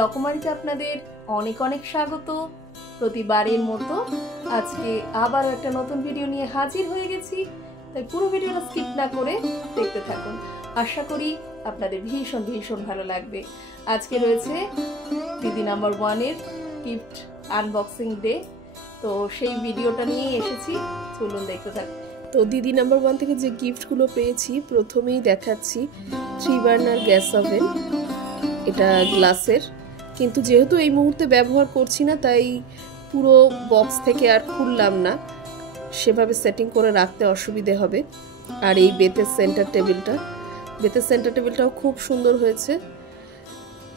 রকমারিতে আপনাদের অনেক অনেক স্বাগত। প্রতিবারের মতো আজকে আবারও একটা নতুন ভিডিও নিয়ে হাজির হয়ে গেছি, তাই পুরো ভিডিওটা স্কিপ না করে দেখতে থাকুন। আশা করি আপনাদের ভীষণ ভীষণ ভালো লাগবে। আজকে রয়েছে দিদি নাম্বার 1-এর গিফট আনবক্সিং ডে, তো সেই ভিডিওটা নিয়ে এসেছি, চলুন দেখতে থাকুন। তো দিদি নাম্বার 1 থেকে যে গিফটগুলো পেয়েছি, প্রথমেই দেখাচ্ছি 3 বার্নার গ্যাস ওভেন। এটা গ্লাসের, কিন্তু যেহেতু এই মুহূর্তে ব্যবহার করছি না তাই পুরো বক্স থেকে আর খুললাম না, সেভাবে সেটিং করে রাখতে অসুবিধে হবে। আর এই বেতের সেন্টার টেবিলটাও খুব সুন্দর হয়েছে।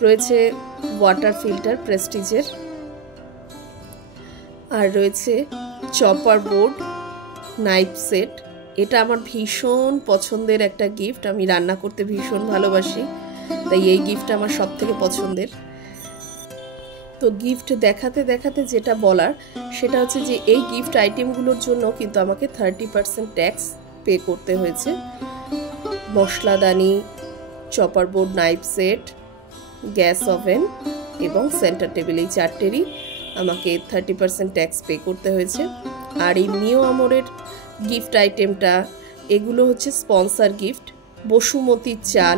রয়েছে ওয়াটার ফিল্টার প্রেস্টিজের, আর রয়েছে চপার বোর্ড, নাইফ সেট। এটা আমার ভীষণ পছন্দের একটা গিফট, আমি রান্না করতে ভীষণ ভালোবাসি, তাই এই গিফট আমার সব থেকে পছন্দের। তো গিফট দেখাতে দেখাতে যেটা বলার সেটা হচ্ছে যে এই গিফট আইটেমগুলোর জন্য কিন্তু আমাকে 30% ট্যাক্স পে করতে হয়েছে। মশলাদানি, chopper board, knife set, gas oven এবং সেন্টার টেবিল, এই চারটেরই আমাকে 30% ট্যাক্স পে করতে হয়েছে। আর এই মিও আমরের গিফট আইটেমটা, এগুলো হচ্ছে স্পন্সর গিফট। বসুমতির চাল,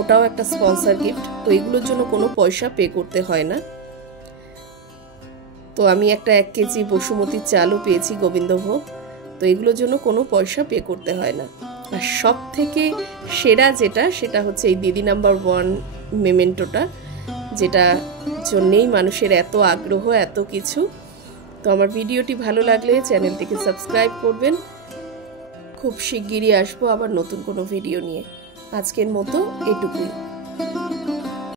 ওটাও একটা স্পন্সর গিফট, তো এগুলোর জন্য কোনো পয়সা পে করতে হয় না। তো আমি একটা 1 কেজি বসুমতির চালও পেয়েছি গোবিন্দভোগ, তো এগুলোর জন্য কোনো পয়সা পে করতে হয় না। আর সব থেকে সেরা সেটা হচ্ছে এই দিদি নাম্বার 1 মেমেন্টোটা, যেটা জন্যেই মানুষের এত আগ্রহ, এত কিছু। তো আমার ভিডিওটি ভালো লাগলে চ্যানেলটিকে সাবস্ক্রাইব করবেন। খুব শিগগিরই আসবো আবার নতুন কোনো ভিডিও নিয়ে। আজকের মতো এটুকুই।